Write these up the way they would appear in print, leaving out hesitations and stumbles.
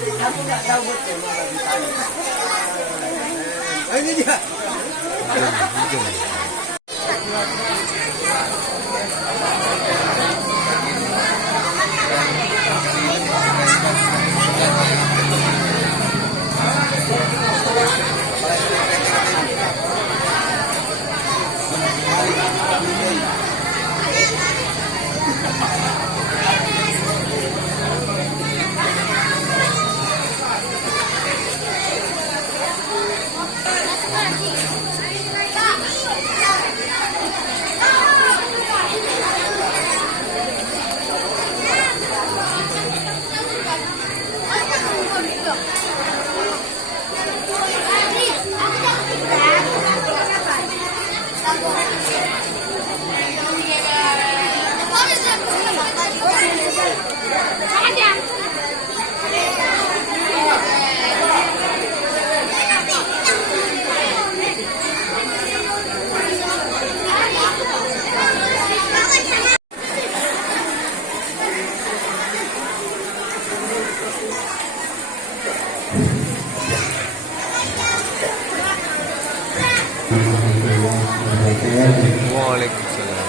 Aku nggak tahu betul malah ditanya. Ini dia. Waalaikumsalam.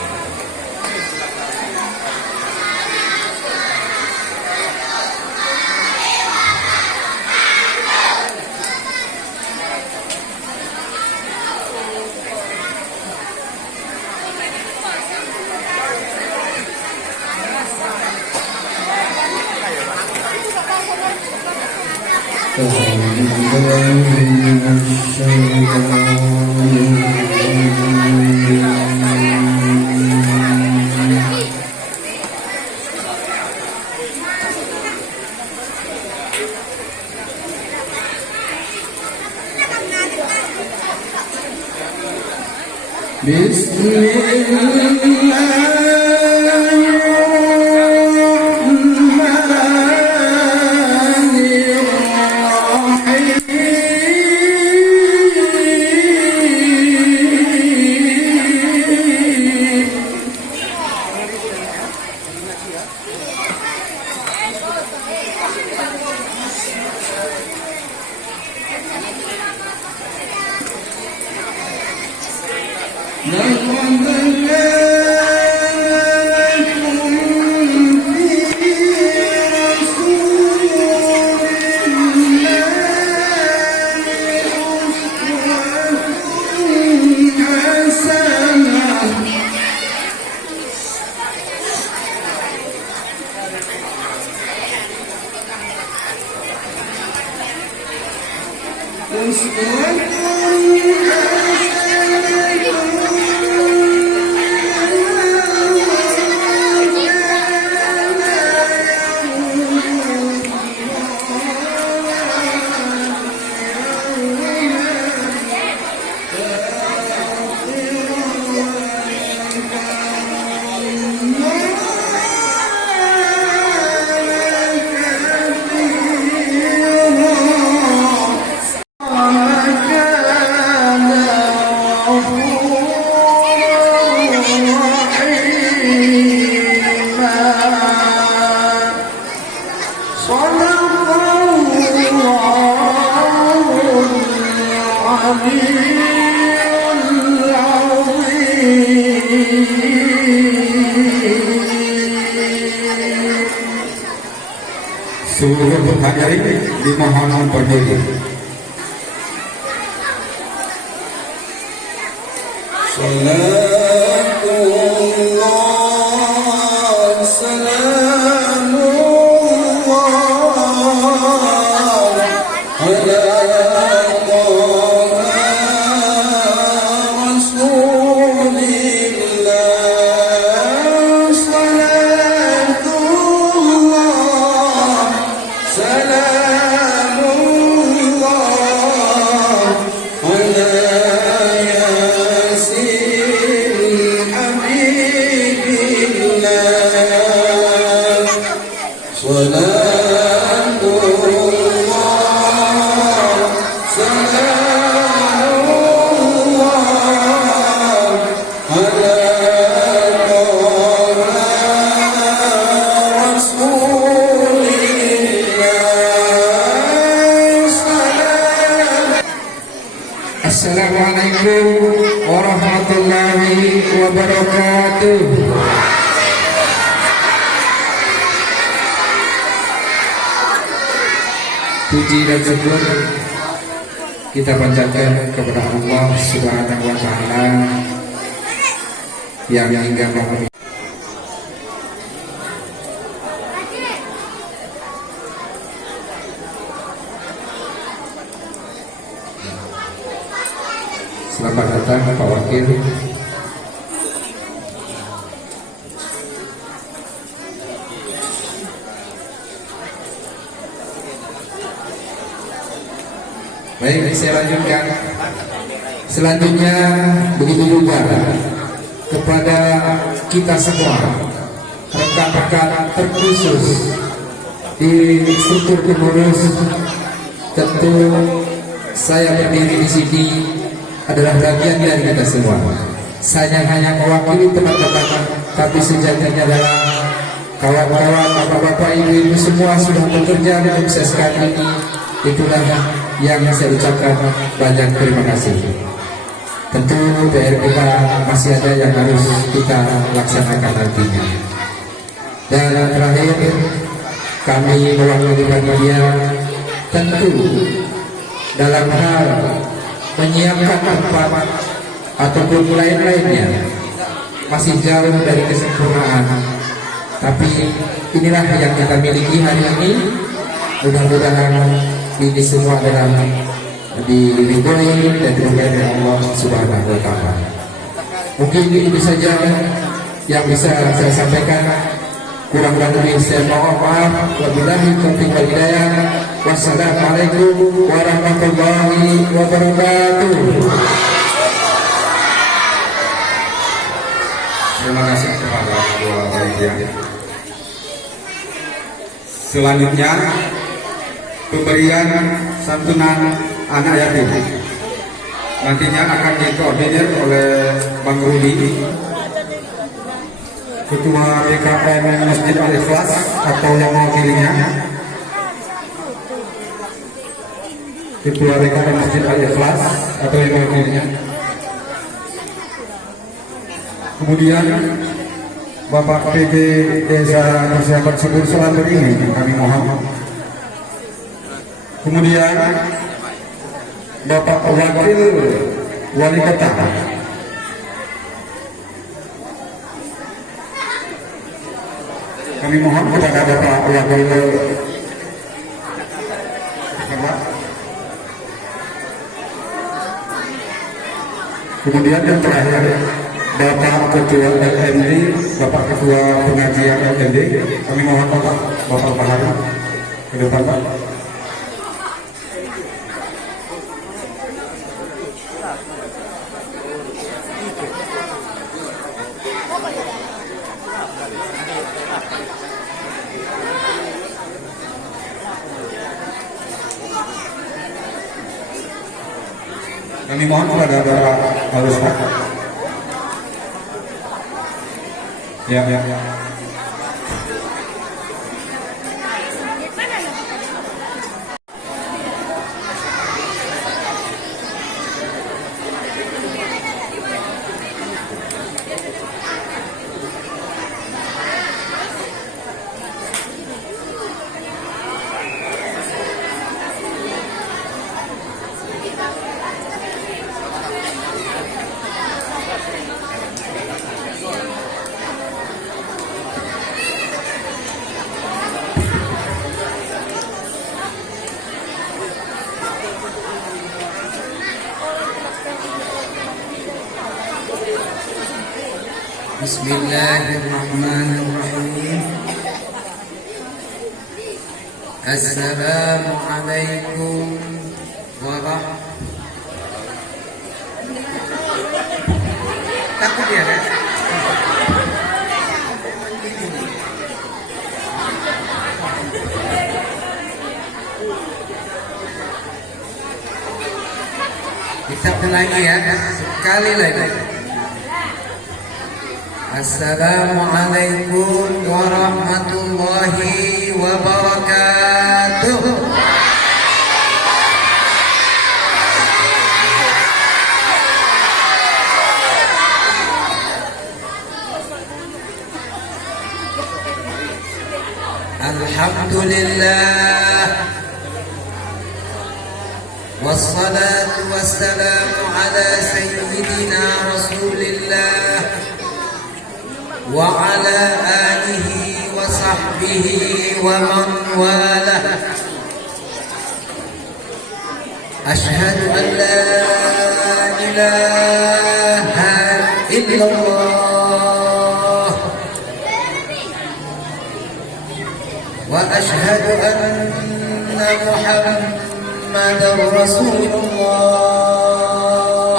Seluruh hadirin dimohon berdiri. Salatullah salamullah ala Rasulillah wabarakatuh. Puji dan syukur kita panjatkan kepada Allah Subhanahu wa taala yang hingga malam selamat datang Pak Wakil. Baik, saya lanjutkan. Selanjutnya begitu juga kepada kita semua, rekan-rekan terkhusus di struktur pengurus. Tentu saya berdiri di sini adalah bagian dari kita semua. Saya hanya mewakili teman-teman, tapi sejatinya adalah kawan-kawan, bapak-bapak, ibu-ibu semua sudah bekerja dan sukseskan ini. Itulah yang saya ucapkan banyak terima kasih. Tentu PR kita masih ada yang harus kita laksanakan nantinya. Dan terakhir, kami mewakili panitia tentu dalam hal menyiapkan tempat ataupun lain-lainnya masih jauh dari kesempurnaan. Tapi inilah yang kita miliki hari ini. Mudah-mudahan ini semua adalah diridhoi dan diberkahi oleh Allah Subhanahu wa taala. Mungkin itu saja yang bisa saya sampaikan. Kurang lebih saya mohon maaf. Wabillahi taufiq wal hidayah. Wassalamualaikum warahmatullahi wabarakatuh. Terima kasih kepada Ketua Panitia. Selanjutnya pemberian santunan anak yatim nantinya akan dikoordinir oleh Bang Rudi, Ketua BKM Masjid Al-Ikhlas atau yang mewakilinya, Ketua BKM Masjid Al-Ikhlas atau yang mewakilinya. Kemudian Bapak PB Desa Persiapan Subur Selatur ini kami mohon. Kemudian Bapak Wakil Wali Kota, kami mohon kepada Bapak Wakil kemudian yang terakhir Bapak Ketua LND, Bapak Ketua Pengajian LND, kami mohon Bapak Bahari ke depan Pak. Kami mohon kepada Bapak Al-Ustaz. Ya. Bismillahirrahmanirrahim. Assalamualaikum warahmatullahi. Takut ya kan? Kita ulangi ya, sekali lagi. Assalamualaikum warahmatullahi wabarakatuh. Alhamdulillah. Wassalatu wassalamu ala sayyidina Rasulillah wa ala alihi wa sahbihi wa man walah. Ashhadu an la ilaha illallah wa ashhadu anna Muhammadar Rasulullah.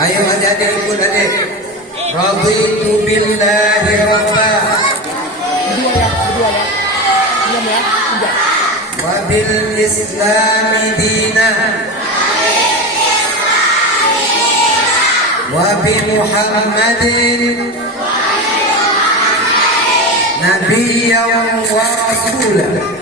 Ayo adik-adik, ikut adik. Raditu billahi rabba wa bil islami dina wa bi Muhammadin nabiyyan wa rasulah.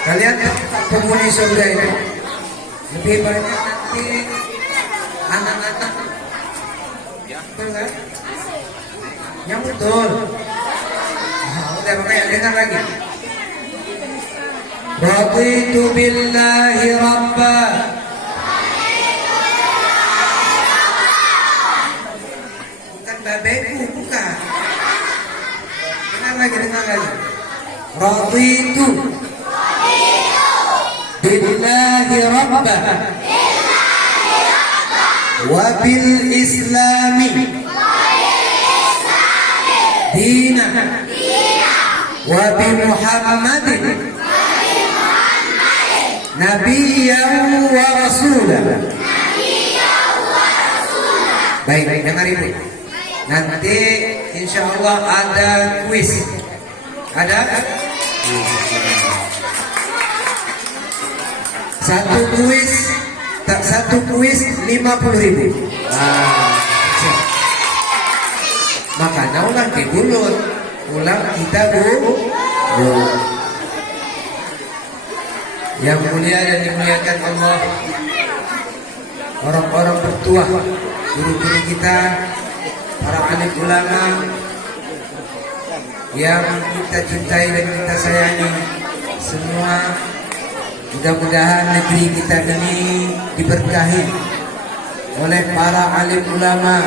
Kalian penghuni surga itu lebih banyak nanti anak-anak, betul kan? Yang betul. Udah makanya dengar lagi. Raditu billahi rabba bukan babeku, bukan. Dengar lagi. Raditu billahi rabba wa bil islami dina wa bi Muhammadin nabiyyan wa rasulah. Baik, dengar ibu. Nanti insya Allah ada kuis. Ada? Satu kuis 50.000. Makanya ulang digulut, ulang kita bu. Yang mulia dan dimuliakan Allah, orang-orang bertuah, guru-guru kita, para alim ulama yang kita cintai dan kita sayangi semua. Mudah-mudahan negeri kita ini diberkahi oleh para alim ulama,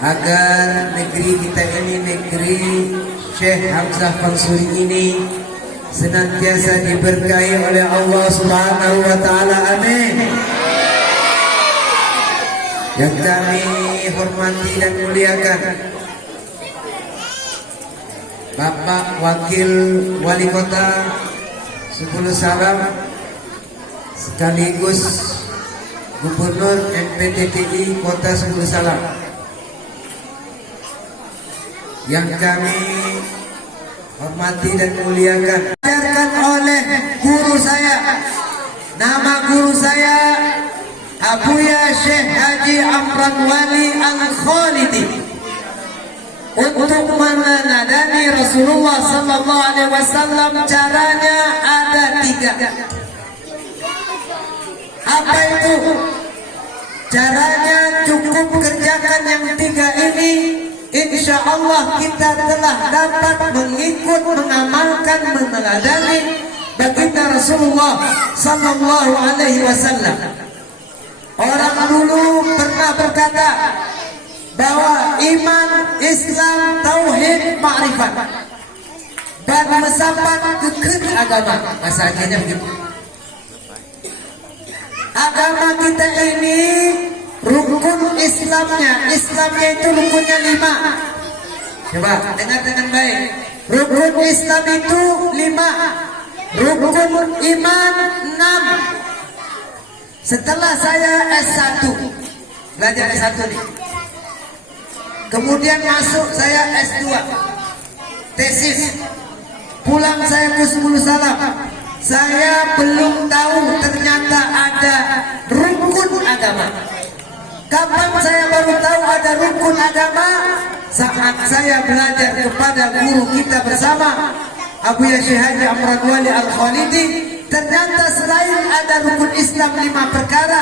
agar negeri kita ini, negeri Syekh Hamzah Fansuri ini senantiasa diberkahi oleh Allah Subhanahu wa taala. Amin. Yang kami hormati dan muliakan Bapak Wakil Wali Kota Sepuluh Salam sekaligus Gubernur MPTPI Kota Sepuluh Salam, yang kami hormati dan muliakan, diajarkan oleh guru saya. Nama guru saya Abuya Syekh Haji Amran Wali Al-Khalidi. Untuk menadani Rasulullah Sallallahu Alaihi Wasallam caranya ada 3. Apa itu? Caranya cukup kerjakan yang 3 ini. Insya Allah kita telah dapat mengikut, mengamalkan, meneladani baginda Rasulullah Sallallahu Alaihi Wasallam. Orang dulu pernah berkata bahwa iman, Islam, tauhid, ma'rifat dan mesapat kekeh agama. Masalahnya begitu. Agama kita ini rukun Islamnya itu rukunnya 5. Coba dengar dengan baik. Rukun Islam itu 5, rukun iman 6. Setelah saya S1, belajar S1 nih, kemudian masuk saya S2, tesis, pulang saya ke Sepuluh Salam. Saya belum tahu ternyata ada rukun agama. Kapan saya rukun agama saat saya belajar kepada guru kita bersama Abu Syekh Haji Amran Wali Al-Khalidi. Ternyata selain ada rukun Islam 5 perkara,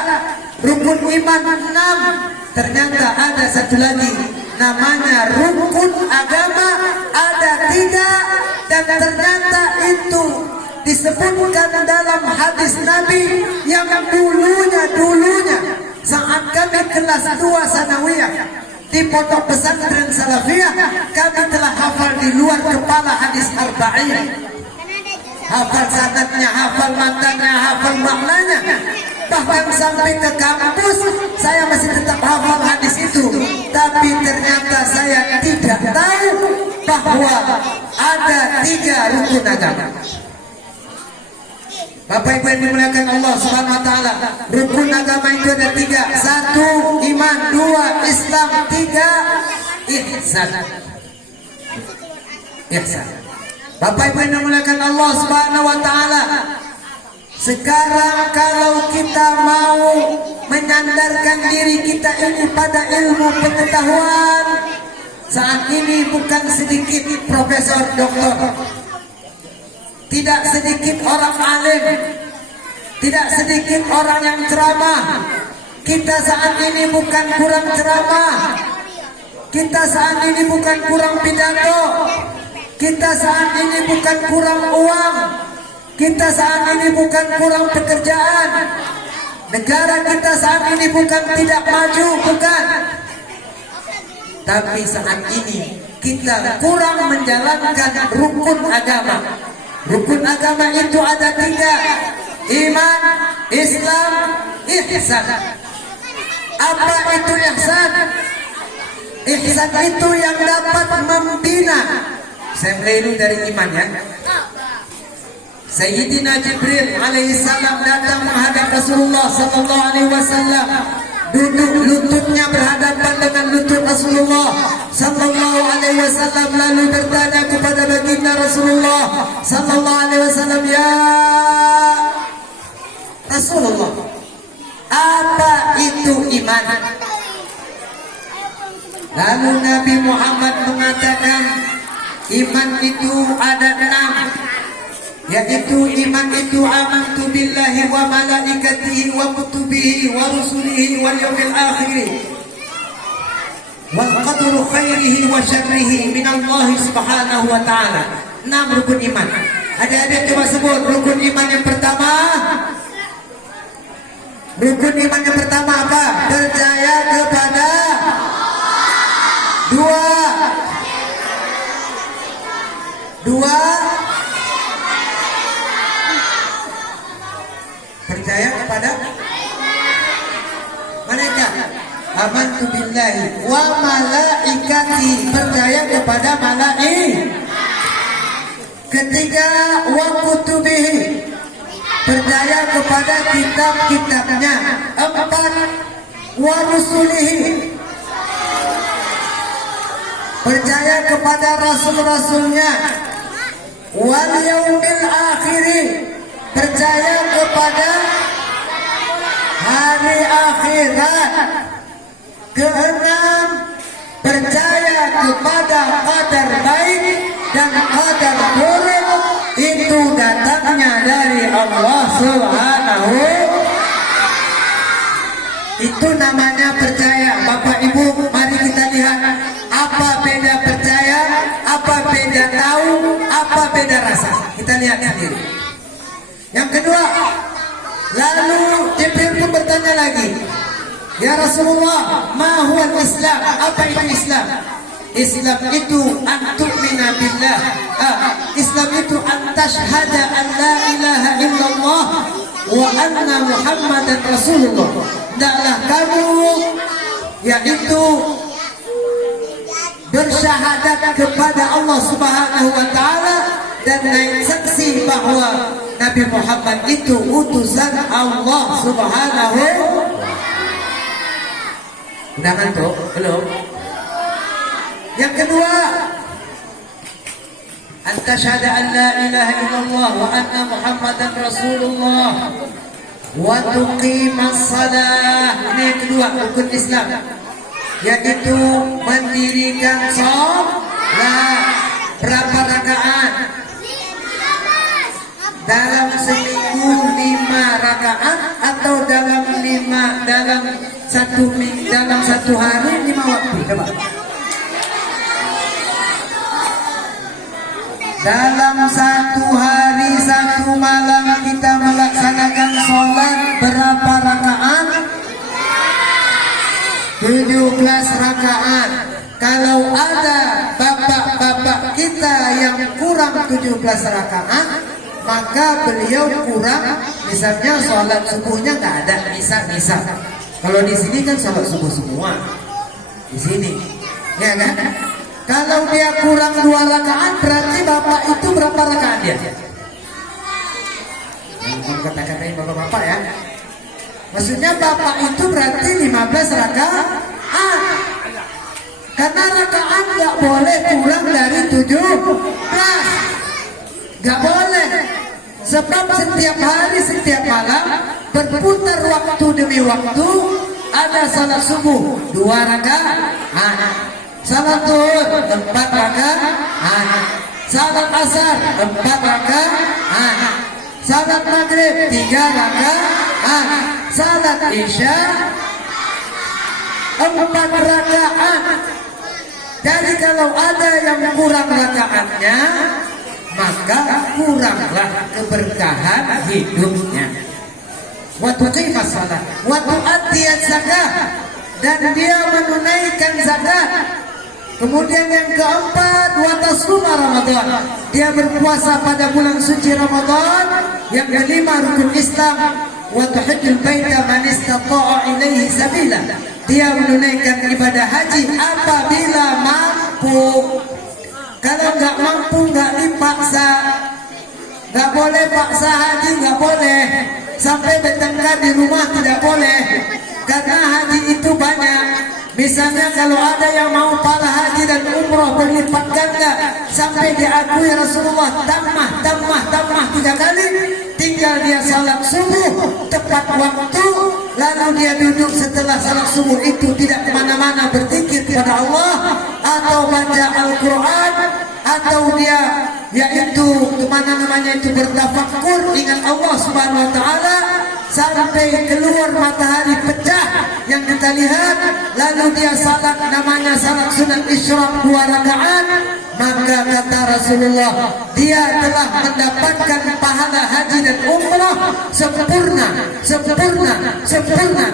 rukun iman 6, ternyata ada satu lagi namanya rukun agama ada 3, dan ternyata itu disebutkan dalam hadis Nabi yang dulunya saat kami kelas 2 sanawiyah di pondok pesantren salafiyah, kami telah hafal di luar kepala hadis arba'in, hafal sanadnya, hafal matanya, hafal maknanya. Bahkan sampai ke kampus saya masih tetap hafal hadis itu, tapi ternyata saya tidak tahu bahwa ada 3 rukun agama. Bapak Ibu yang dimuliakan Allah Subhanahu wa taala, rukun agama itu ada 3. 1 iman, 2 Islam, 3 ihsan. Ihsan. Bapak Ibu yang dimuliakan Allah Subhanahu wa taala, sekarang kalau kita mau menyandarkan diri kita ini pada ilmu pengetahuan, saat ini bukan sedikit profesor, doktor, tidak sedikit orang alim, tidak sedikit orang yang ceramah. Kita saat ini bukan kurang ceramah, kita saat ini bukan kurang pidato, kita saat ini bukan kurang uang, kita saat ini bukan kurang pekerjaan. Negara kita saat ini bukan tidak maju, bukan. Tapi saat ini kita kurang menjalankan rukun agama. Rukun agama itu ada 3: iman, Islam, ihsan. Apa itu ihsan? Ihsan itu yang dapat membina. Saya mulai dulu dari iman ya. Sayyidina Jibril alaihissalam datang menghadap Rasulullah sallallahu alaihi wasallam. Duduk lututnya berhadapan dengan lutut Rasulullah sallallahu alaihi wasallam, lalu bertanya kepada baginda Rasulullah sallallahu alaihi wasallam, "Ya Rasulullah, apa itu iman?" Lalu Nabi Muhammad mengatakan, iman itu ada 6, yaitu iman itu amantu billahi wa malaikatihi wa kutubihi wa rusulihi wal yawmil akhir wal qadru khairihi wa syarrihi minallahi subhanahu wa ta'ala. 6 rukun iman. Adik-adik coba sebut rukun iman yang pertama. Rukun iman yang pertama apa? Percaya kepada 2 percaya kepada malaikat. Amantu billahi wa malaikati, percaya kepada malaikat. Ketiga, wa kutubihi, percaya kepada kitab-kitabnya. 4, wa rusulihi, percaya kepada rasul-rasulnya. Wal yaumil akhir, percaya kepada hari akhirat. 6, percaya kepada qadar baik dan qadar buruk, itu datangnya dari Allah Subhanahu. Itu namanya percaya. Bapak Ibu, mari kita lihat apa beda percaya, apa beda tahu, apa beda rasa. Kita lihat sendiri. Yang kedua, lalu Jibril pun bertanya lagi, "Ya Rasulullah, ma huwa Islam?" Apa itu Islam? Islam itu an tu'mina billah. Islam itu an tashhada an la ilaha illallah wa anna Muhammadan Rasulullah. Hendaklah kamu, yaitu bersyahadat kepada Allah Subhanahu wa taala dan naik saksi bahwa Nabi Muhammad itu utusan Allah Subhanahu. Udah ngantuk? Belum? Yang kedua, anta syahada an la ilaha illallah wa anna Muhammadan Rasulullah wa tuqimas salah. Ini yang kedua, rukun Islam. yaitu mendirikan sholat berapa rakaat? Dalam seminggu 5 rakaat atau dalam satu hari 5 waktu? Coba. Dalam satu hari 1 malam kita melaksanakan sholat berapa rakaat? 17 rakaat. Kalau ada bapak-bapak kita yang kurang 17 rakaat, maka beliau kurang, misalnya sholat subuhnya nggak ada, misa. Kalau di sini kan sholat subuh semua, di sini, ya kan? Kalau dia kurang 2 rakaat, berarti bapak itu berapa rakaat dia? Jangan kata-katain bapak-bapak ya. Maksudnya bapak itu berarti 15 rakaat. Karena rakaat nggak boleh kurang dari 17. Nggak boleh. Sebab setiap hari, setiap malam berputar waktu demi waktu. Ada salat subuh 2 rakaat, salat zuhur 4 rakaat, salat asar 4 rakaat, salat maghrib 3 rakaat, salat isya 4 rakaat. Jadi kalau ada yang kurang rakaatnya, maka kuranglah keberkahan hidupnya. Wa tuqima shalah wa tu'addiyaz zakah, dan dia menunaikan zakat. Kemudian yang keempat, wa tasuma Ramadan, dia berpuasa pada bulan suci Ramadan. Yang kelima, rukun Islam, wa tuhajjul baita man istata'a ilaihi sabila, dia menunaikan ibadah haji apabila mampu. Kalau nggak mampu, nggak dipaksa. Nggak boleh paksa haji, nggak boleh. Sampai bertengkar di rumah tidak boleh. Karena haji itu banyak. Misalnya kalau ada yang mau para haji dan umroh berlipat ganda, sampai diakui Rasulullah tamah 3 kali, tinggal dia salat subuh tepat waktu, lalu dia duduk setelah salat subuh itu tidak kemana-mana berzikir kepada Allah atau baca Al-Quran, atau dia yaitu bertafakkur ingat Allah Subhanahu wa taala sampai keluar matahari pecah yang kita lihat, lalu dia salat namanya salat sunat isyraq 2 rakaat, maka kata Rasulullah dia telah mendapatkan pahala haji dan umrah sempurna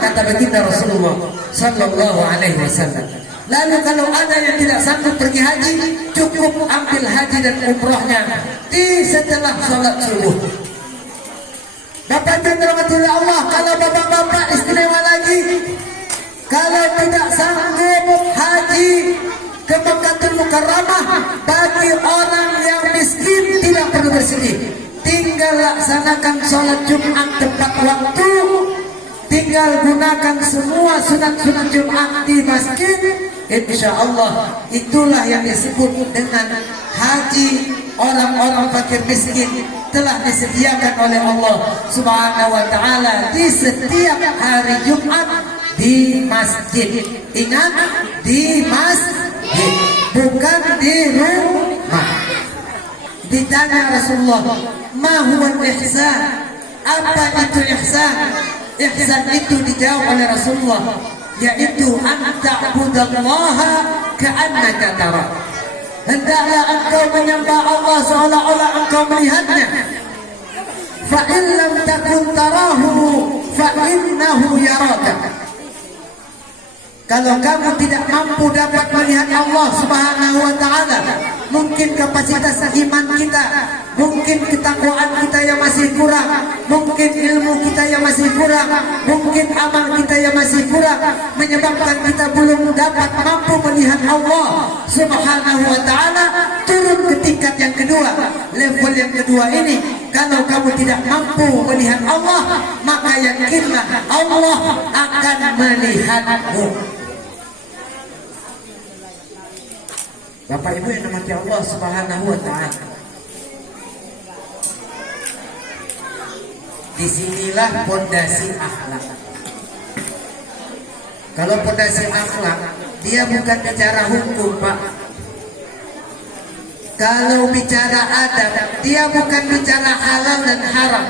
kata baginda Rasulullah sallallahu alaihi wasallam. Lalu kalau ada yang tidak sanggup pergi haji, cukup ambil haji dan umrohnya di setelah sholat subuh. Bapak dan rahmatullah Allah, kalau bapak-bapak istimewa lagi, kalau tidak sanggup haji ke Makkahul Mukarramah, bagi orang yang miskin tidak perlu bersedih, tinggal laksanakan sholat Jumat tepat waktu, tinggal gunakan semua sunat-sunat Jumat di masjid. Insya Allah itulah yang disebut dengan haji orang-orang fakir miskin, telah disediakan oleh Allah Subhanahu wa taala di setiap hari Jumat di masjid. Ingat, di masjid, bukan di rumah. Ditanya Rasulullah, "Ma huwa al-ihsan?" Apa itu ihsan? Ihsan itu dijawab oleh Rasulullah, yaitu an ta'budallaha ka'annaka tara. Hendaklah engkau menyembah Allah seolah-olah engkau melihatnya. Fa in lam takun tarahu fa innahu yaraka. Kalau kamu tidak mampu dapat melihat Allah Subhanahu wa taala, mungkin kapasitas iman kita, mungkin ketakwaan kita yang masih kurang, mungkin ilmu kita yang masih kurang, mungkin amal kita yang masih kurang, menyebabkan kita belum dapat mampu melihat Allah Subhanahu wa taala. Turun ke tingkat yang kedua, level yang kedua ini, kalau kamu tidak mampu melihat Allah, maka yakinlah Allah akan melihatmu. Bapak Ibu yang dirahmati Allah Subhanahu wa taala, disinilah pondasi akhlak. Kalau pondasi akhlak dia bukan bicara hukum, Pak. Kalau bicara adab, dia bukan bicara halal dan haram.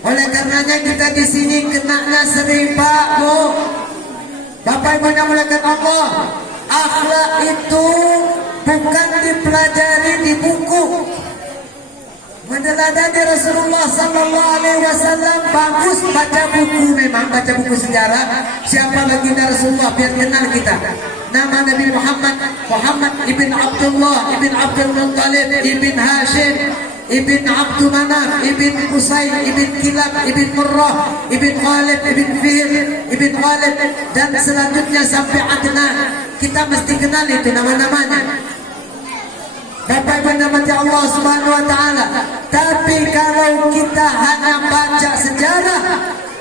Oleh karenanya kita di sini kenaknya sering, Pak, Bu. Bapak Ibu yang dimuliakan Allah, akhlak itu bukan dipelajari di buku. Meneladani Rasulullah Sallallahu Alaihi Wasallam, bagus baca buku, memang baca buku sejarah. Siapa baginda Rasulullah, biar kenal kita. Nama Nabi Muhammad ibn Abdullah ibn Abdul Muttalib ibn Hashim ibn Abdul Manaf ibn Qusay ibn Kilab ibn Murrah ibn Khalid ibn Fihr ibn Khalid dan selanjutnya sampai Adnan. Kita mesti kenal itu nama-namanya. Bapak Ibu namanya Allah Subhanahu wa taala. Tapi kalau kita hanya baca sejarah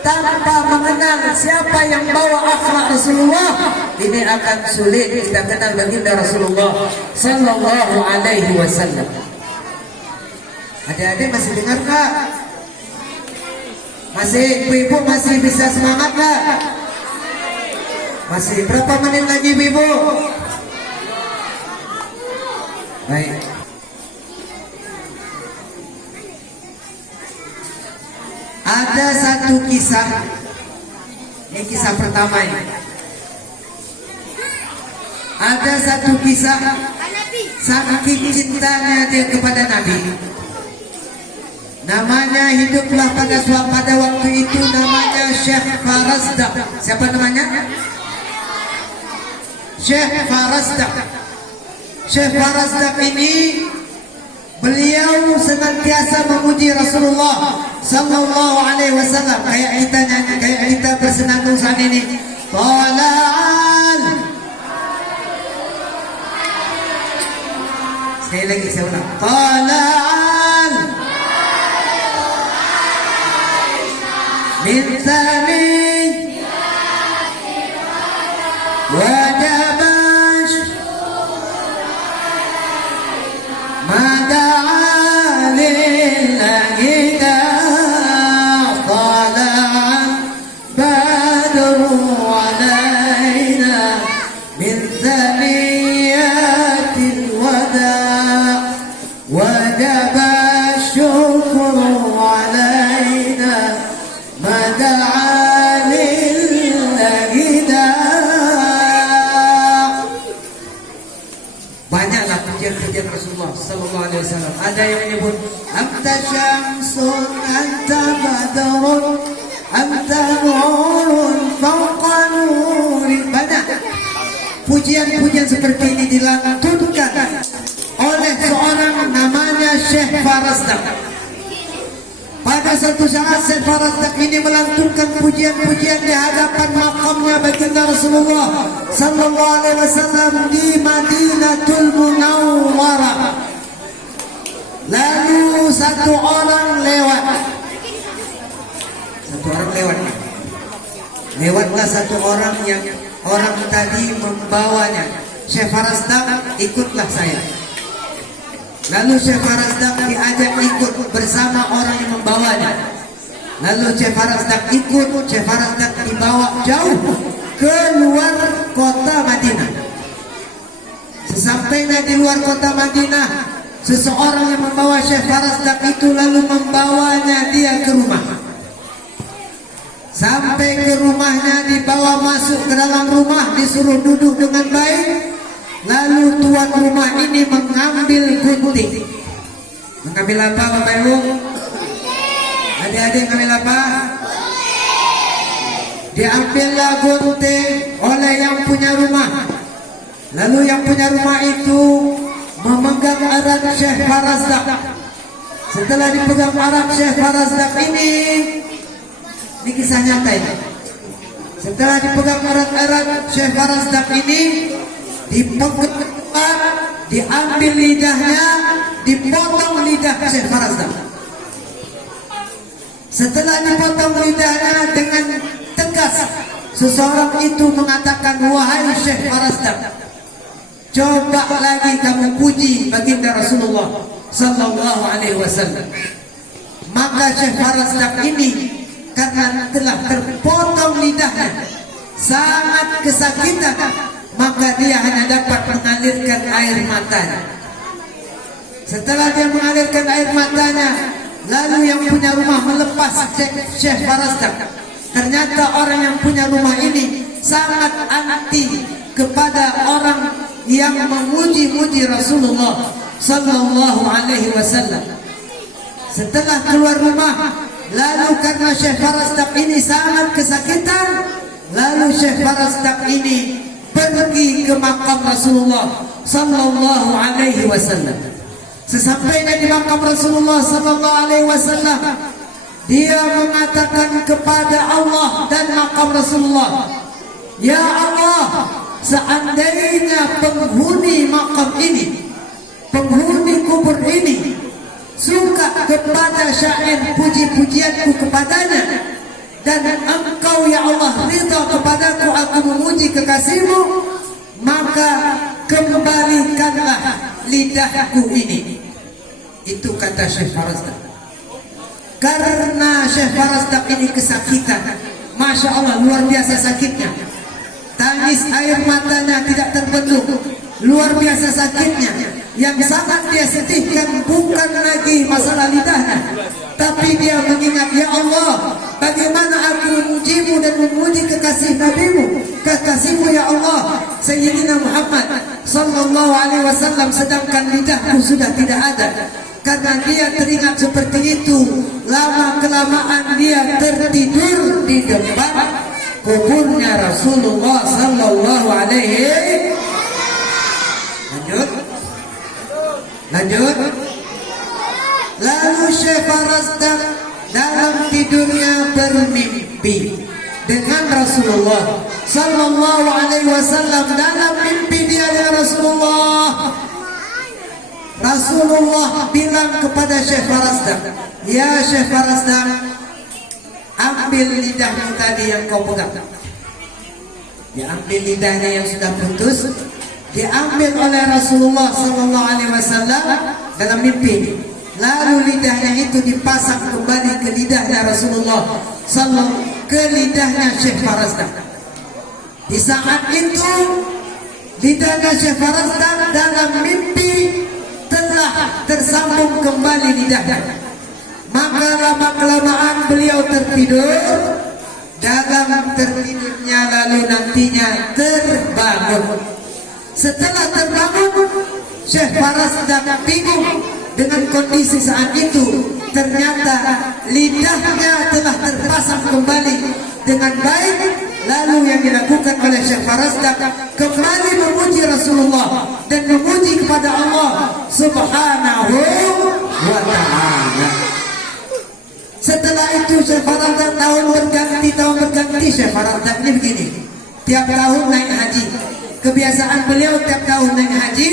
tanpa mengenal siapa yang bawa akhlak Rasulullah, ini akan sulit kita kenal baginda Rasulullah Sallallahu Alaihi Wasallam. Adik-adik masih dengar Kak? Masih, ibu-ibu masih bisa semangat Kak? Masih berapa menit lagi ibu? Baik. Ada satu kisah. Ini kisah pertama ini. Ada satu kisah saking cintanya dia kepada Nabi. Namanya hiduplah pada waktu itu namanya Syekh Farazdak. Siapa namanya? Syekh Farazdak. Syekh Farazdak ini beliau senantiasa memuji Rasulullah Sallallahu Alaihi Wasallam. Kayak kita nyanyi, kayak kita bersenandung saat ini. Tala'al. Sekali lagi saya ulang. Tala'al. Min thani wajabash مدعا لله طلع بدر علينا من ثنيات الوداع وجب الشكر علينا مدعا لله banyaklah pujian-pujian Rasulullah Sallallahu Alaihi Wasallam. Ada yang menyebut Anta syamsun, anta badrun, anta nurun, fauqa nurin. Banyak pujian-pujian seperti ini dilantunkan oleh seorang namanya Syekh Farazdak. Pada suatu saat Syekh Farazdak ini melantunkan pujian-pujian di hadapan makamnya baginda Rasulullah Sallallahu Alaihi Wasallam di Madinatul Munawwarah. Lalu satu orang lewat. Lewatlah satu orang yang orang tadi membawanya. Syekh Farazdak, ikutlah saya. Lalu Syekh Farazdak diajak ikut bersama orang yang membawanya. Lalu Syekh Farazdak ikut. Syekh Farazdak dibawa jauh ke luar kota Madinah. Sesampainya di luar kota Madinah, seseorang yang membawa Syekh Farazdak itu lalu membawanya dia ke rumah. Sampai ke rumahnya, dibawa masuk ke dalam rumah, disuruh duduk dengan baik. Lalu tuan rumah ini mengambil gunting. Mengambil apa Bapak Ibu? Adik-adik mengambil apa? Diambillah gunting oleh yang punya rumah. Lalu yang punya rumah itu memegang erat Syekh Farazdak. Setelah dipegang erat Syekh Farazdak ini kisah nyata ini. Setelah dipegang erat Syekh Farazdak ini, dipegang, diambil lidahnya, dipotong lidah Syekh Farazdak. Setelah dipotong lidahnya dengan tegas, seseorang itu mengatakan, wahai Syekh Farazdak, coba lagi kamu puji baginda Rasulullah Sallallahu Alaihi Wasallam. Maka Syekh Farazdak ini karena telah terpotong lidahnya, sangat sangat kesakitan, maka dia hanya dapat mengalirkan air matanya. Setelah dia mengalirkan air matanya, lalu yang punya rumah melepas Syekh Farasdak. Ternyata orang yang punya rumah ini sangat anti kepada orang yang memuji-muji Rasulullah sallallahu alaihi wasallam. Setelah keluar rumah, lalu karena Syekh Farasdak ini sangat kesakitan, lalu Syekh Farasdak ini pergi ke makam Rasulullah sallallahu alaihi wasallam. Sesampainya di makam Rasulullah sallallahu alaihi wasallam, dia mengatakan kepada Allah dan makam Rasulullah, "Ya Allah, seandainya penghuni makam ini, penghuni kubur ini suka kepada syair puji-pujianku kepadanya, dan engkau ya Allah ridha kepadaku aku memuji kekasihmu, maka kembalikanlah lidahku ini." Itu kata Syekh Farasdak. Karena Syekh Farasdak ini kesakitan, Masya Allah, luar biasa sakitnya. Tangis air matanya tidak terbendung, luar biasa sakitnya. Yang sangat dia sedihkan bukan lagi masalah lidahnya, tapi dia mengingat, ya Allah, bagaimana aku memujimu dan memuji kekasih Nabimu, kekasihmu ya Allah, Sayyidina Muhammad sallallahu alaihi wasallam, sedangkan lidahku sudah tidak ada. Karena dia teringat seperti itu, lama-kelamaan dia tertidur di depan kuburnya Rasulullah sallallahu alaihi. Lanjut. Lalu Syekh Farasdak dalam tidurnya bermimpi dengan Rasulullah sallallahu alaihi wasallam. Dalam mimpi dia dengan Rasulullah bilang kepada Syekh Farasdak, "Ya Syekh Farasdak, ambil lidahmu tadi yang kau pegang." Diambil lidahnya yang sudah putus, diambil oleh Rasulullah sallallahu alaihi wasallam dalam mimpi. Lalu lidahnya itu dipasang kembali ke lidahnya Rasulullah sallallahu, ke lidahnya Syekh Farasdak. Di saat itu lidahnya Syekh Farasdak dalam mimpi telah tersambung kembali lidahnya. Maka lama-kelamaan beliau tertidur. Dalam tertidurnya lalu nantinya terbangun. Setelah terbangun, Syekh Farasdak bingung dengan kondisi saat itu. Ternyata lidahnya telah terpasang kembali dengan baik. Lalu yang dilakukan oleh Syekh Farasdak kembali memuji Rasulullah dan memuji kepada Allah Subhanahu wa ta'ala. Setelah itu Syekh Farasdak tahun berganti Syekh Farasdak ini begini. Tiap tahun naik haji. Kebiasaan beliau tiap tahun naik haji,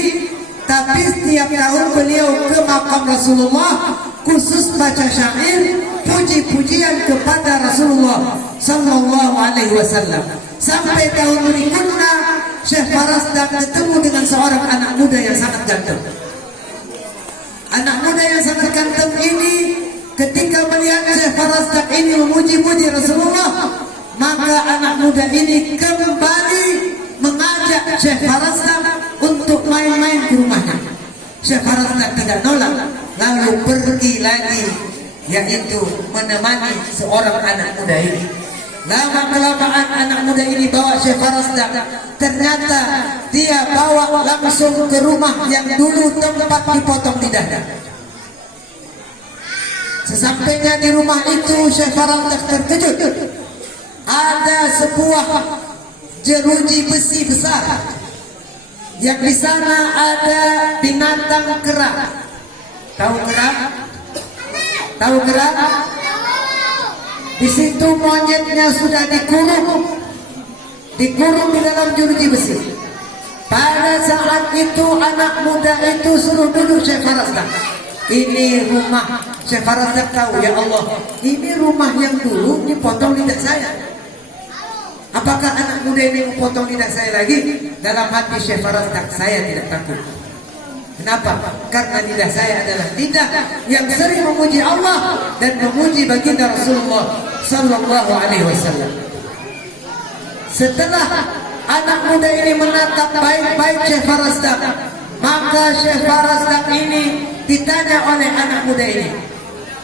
tapi setiap tahun beliau ke makam Rasulullah khusus baca syair puji-pujian kepada Rasulullah sallallahu alaihi wasallam. Sampai tahun berikutnya Syekh Farasdak ketemu dengan seorang anak muda yang sangat ganteng. Anak muda yang sangat ganteng ini ketika melihat Syekh Farasdak ini memuji-muji Rasulullah, maka anak muda ini kembali mengajak Syekh Farasdak untuk main-main ke rumahnya. Syekh Farasdak tidak nolak, lalu pergi lagi, yaitu menemani seorang anak muda ini. Lama-kelamaan anak muda ini bawa Syekh Farasdak. Ternyata dia bawa langsung ke rumah yang dulu tempat dipotong lidahnya. Sesampainya di rumah itu Syekh Farasdak terkejut. Ada sebuah jeruji besi besar, yang di sana ada binatang kera. Tahu kera? Tahu kera? Di situ monyetnya sudah dikurung di dalam jeruji besi. Pada saat itu anak muda itu suruh duduk Syekh Farasdak. Ini rumah. Syekh Farasdak tahu, ya Allah, ini rumah yang dulu dipotong lidah saya. Apakah anak muda ini memotong lidah saya lagi? Dalam hati Syekh Farasdak, saya tidak takut. Kenapa? Karena lidah saya adalah lidah yang sering memuji Allah dan memuji baginda Rasulullah sallallahu alaihi wasallam. Setelah anak muda ini menatap baik-baik Syekh Farazdak. Maka Syekh Farazdak ini ditanya oleh anak muda ini,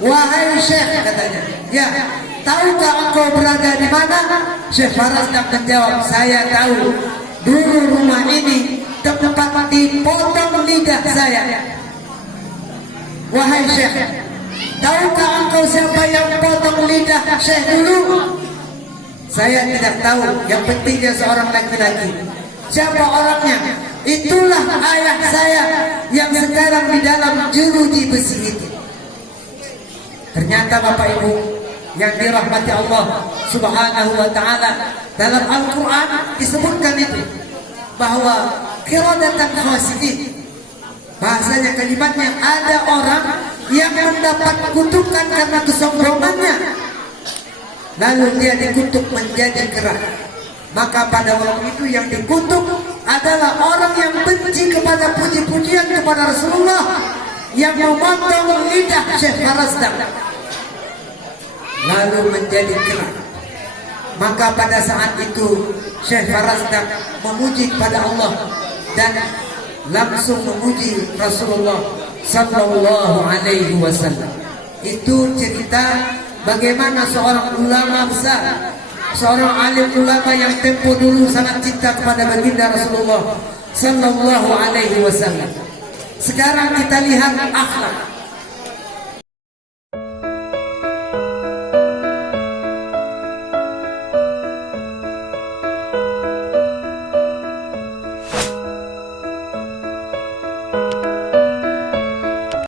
"Wahai Syekh," katanya, "ya, tahukah engkau berada di mana?" Syekh Farazdak menjawab, "Saya tahu. Dulu rumah ini tempat dipotong lidah saya." "Wahai Syekh, tahukah engkau siapa yang potong lidah Syekh dulu?" "Saya tidak tahu. Yang penting dia seorang laki-laki." "Siapa orangnya?" "Itulah ayah saya yang sekarang di dalam jeruji besi itu." Ternyata Bapak Ibu yang dirahmati Allah Subhanahu wa taala, dalam Al-Qur'an disebutkan itu bahwa qiradatan khasiin. Bahasanya kalimatnya, ada orang yang mendapat kutukan karena kesombongannya, lalu dia dikutuk menjadi kera. Maka pada waktu itu yang dikutuk adalah orang yang benci kepada puji-pujian kepada Rasulullah, yang memotong lidah Syekh Farazdak lalu menjadi kera. Maka pada saat itu Syekh Farazdak memuji kepada Allah dan langsung memuji Rasulullah sallallahu alaihi wasallam. Itu cerita bagaimana seorang ulama besar, seorang alim ulama yang tempo dulu sangat cinta kepada baginda Rasulullah sallallahu alaihi wasallam. Sekarang kita lihat akhlak.